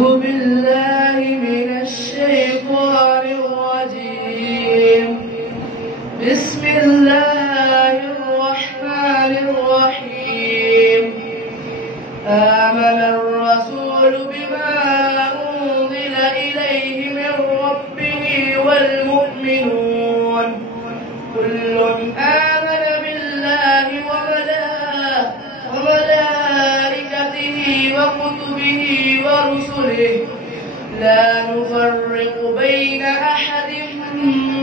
أعوذ بالله من الشيطان الرجيم بسم الله الرحمن الرحيم آمن الرسول بما أنزل إليه من ربه والمؤمنون كل آمن بالله وملائكته وكتبه ورسله لا نفرق بين أحد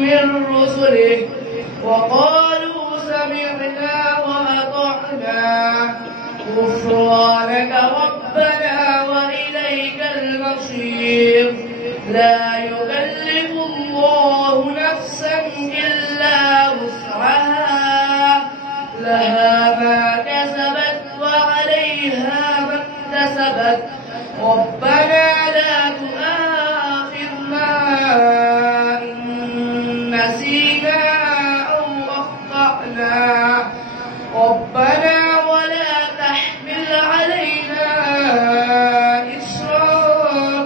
من رسله وقالوا سمعنا وأطعنا غفرانك ربنا وإليك المصير لا يكلف الله نفسا إلا وسعها لها ما كسبت وعليها ما اكتسبت ربنا لا تؤاخذنا إن نسينا أو أخطأنا ربنا ولا تحمل علينا إصرا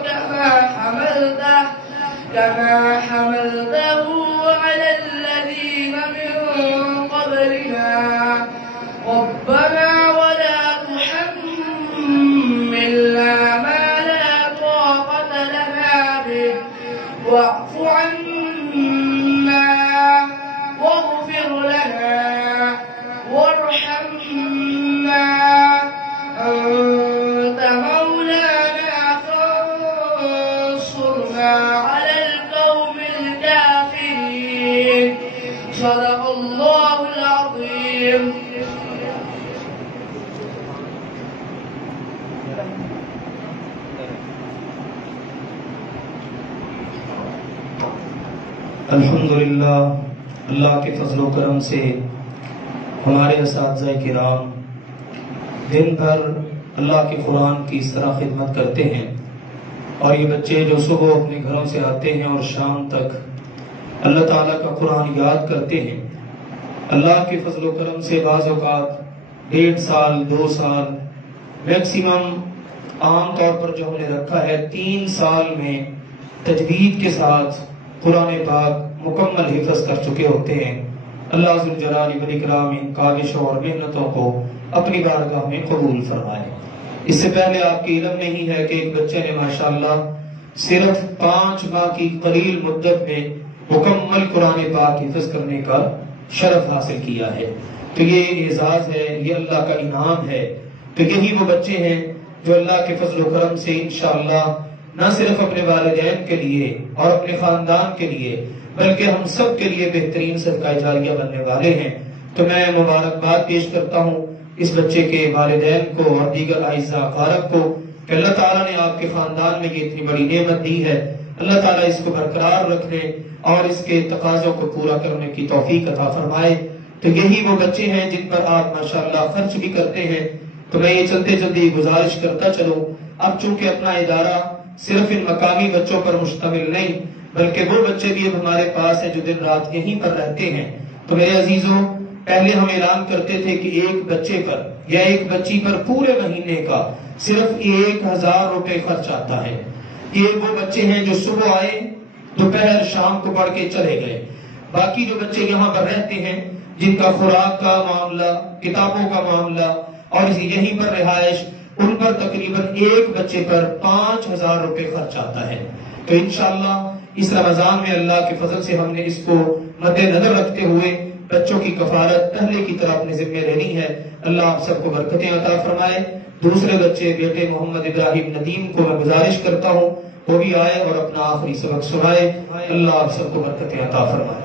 كما حملته على الذين من قبلنا ربنا ولا تحملنا ما لا طاقة لنا به واعف عنا واغفر لنا وارحمنا أنت مولانا فانصرنا على القوم الكافرين صدق الله العظيم. الحمدللہ اللہ کے فضل و کرم سے ہمارے اساتذہ کرام دن بھر اللہ کے قرآن کی اس طرح خدمت کرتے ہیں اور یہ بچے جو صبح اپنے گھروں سے آتے ہیں اور شام تک اللہ تعالیٰ کا قرآن یاد کرتے ہیں، اللہ کے فضل و کرم سے بعض اوقات 1.5 سال 2 سال میکسیمم عام طور پر جو ہم نے رکھا ہے 3 سال میں تجوید کے ساتھ قرآن پاک مکمل حفظ کر چکے ہوتے ہیں۔ اللہ ذوالجلال والاکرام ان کاوشوں اور محنتوں کو اپنی بارگاہ میں قبول فرمائے۔ اس سے پہلے آپ کے علم نہیں ہے کہ ایک بچے نے ماشاءاللہ صرف 5 ماہ کی قلیل مدت میں مکمل قرآن پاک حفظ کرنے کا شرف حاصل کیا ہے، تو یہ اعزاز ہے، یہ اللہ کا انعام ہے۔ تو یہی وہ بچے ہیں جو اللہ کے فضل و کرم سے انشاءاللہ نہ صرف اپنے والدین کے لیے اور اپنے خاندان کے لیے بلکہ ہم سب کے لیے بہترین صدقہ جاریہ بننے والے ہیں۔ تو میں مبارکباد پیش کرتا ہوں اس بچے کے والدین کو اور دیگر اعزاء اقارب کو کہ اللہ تعالیٰ نے آپ کے خاندان میں یہ اتنی بڑی نعمت دی ہے، اللہ تعالیٰ اس کو برقرار رکھنے اور اس کے تقاضوں کو پورا کرنے کی توفیق عطا فرمائے۔ تو یہی وہ بچے ہیں جن پر آپ ماشاءاللہ خرچ بھی کرتے ہیں۔ تو میں یہ چلتے جلدی گزارش کرتا چلوں، اب چونکہ اپنا ادارہ صرف ان مقامی بچوں پر مشتمل نہیں بلکہ وہ بچے بھی اب ہمارے پاس ہیں جو دن رات یہیں پر رہتے ہیں، تو میرے عزیزوں پہلے ہم اعلان کرتے تھے کہ ایک بچے پر یا ایک بچی پر پورے مہینے کا صرف 1000 روپے خرچ آتا ہے۔ یہ وہ بچے ہیں جو صبح آئے دوپہر شام کو پڑھ کے چلے گئے، باقی جو بچے یہاں پر رہتے ہیں جن کا خوراک کا معاملہ، کتابوں کا معاملہ اور یہیں پر رہائش، ان پر تقریباً ایک بچے پر 5000 روپے خرچ آتا ہے۔ تو انشاءاللہ اس رمضان میں اللہ کے فضل سے ہم نے اس کو مد نظر رکھتے ہوئے بچوں کی کفارت پہلے کی طرح اپنے ذمہ لینی ہے۔ اللہ آپ سب کو برکتیں عطا فرمائے۔ دوسرے بچے بیٹے محمد ابراہیم ندیم کو میں گزارش کرتا ہوں وہ بھی آئے اور اپنا آخری سبق سنائے۔ اللہ آپ سب کو برکتیں عطا فرمائے۔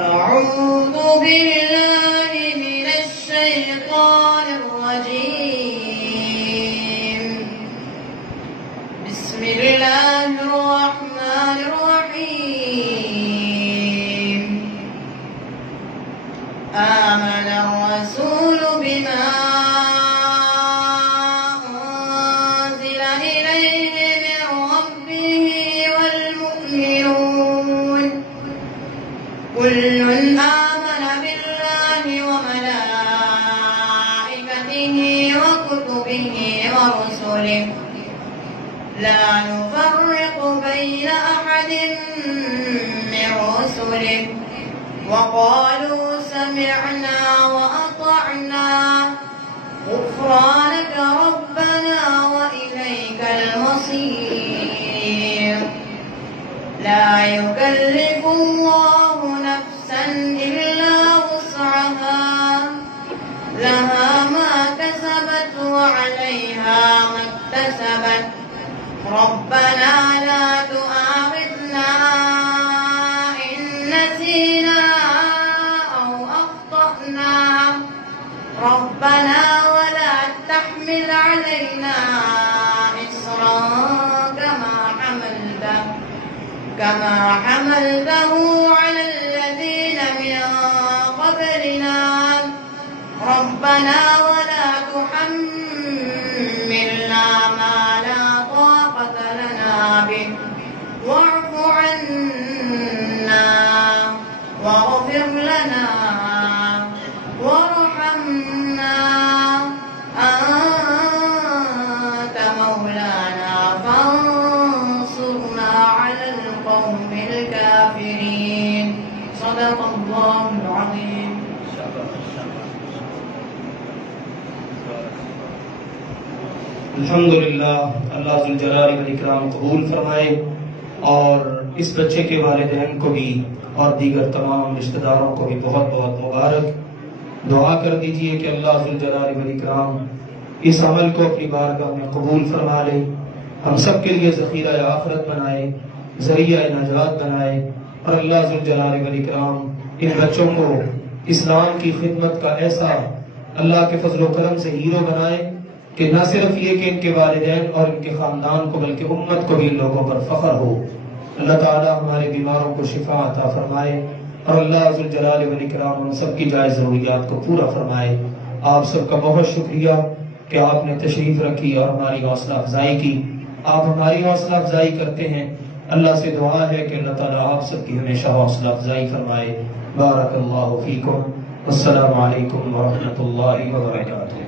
أعوذ بالله من الشيطان الرجيم بسم الله الرحمن الرحيم آمن الرسول بما أنزل إليه رسله لا نفرق بين أحد من رسله وقالوا سمعنا وأطعنا غفرانك ربنا وإليك المصير لا يكلف الله نفسا إلا وسعها لها ما كسبت وعليها ما اكتسبت ربنا لا تؤاخذنا إن نسينا أو أخطأنا ربنا ولا تحمل علينا إصرا كما حملته على الذين من قبلنا ربنا ولا تحملنا ما لا طاقة لنا به واعف عنا واغفر لنا وارحمنا أنت مولانا فانصرنا على القوم الكافرين صدق الله العظيم. الحمدللہ اللہ ذوالجلال والاکرام قبول فرمائے اور اس بچے کے والدین کو بھی اور دیگر تمام رشتہ داروں کو بھی بہت بہت مبارک. دعا کر دیجئے کہ اللہ ذوالجلال والاکرام اس عمل کو اپنی بارگاہ میں قبول فرما لے, ہم سب کے لیے ذخیرہ آخرت بنائے, ذریعہ نجات بنائے, اور اللہ ذوالجلال والاکرام ان بچوں کو اسلام کی خدمت کا ایسا اللہ کے فضل و کرم سے ہیرو بنائے کہ نہ صرف یہ کہ ان کے والدین اور ان کے خاندان کو بلکہ امت کو بھی ان لوگوں پر فخر ہو. اللہ تعالی ہمارے بیماروں کو شفا عطا فرمائے اور اللہ ذوالجلال والاکرام ان سب کی جائز ضروریات کو پورا فرمائے. آپ سب کا بہت شکریہ کہ آپ نے تشریف رکھی اور ہماری حوصلہ افزائی کی. آپ ہماری حوصلہ افزائی کرتے ہیں. اللہ سے دعا ہے کہ اللہ تعالی آپ سب کی ہمیشہ حوصلہ افزائی فرمائے. بارک اللہ فیکم. السلام علیکم ورحمۃ اللہ وبرکاتہ.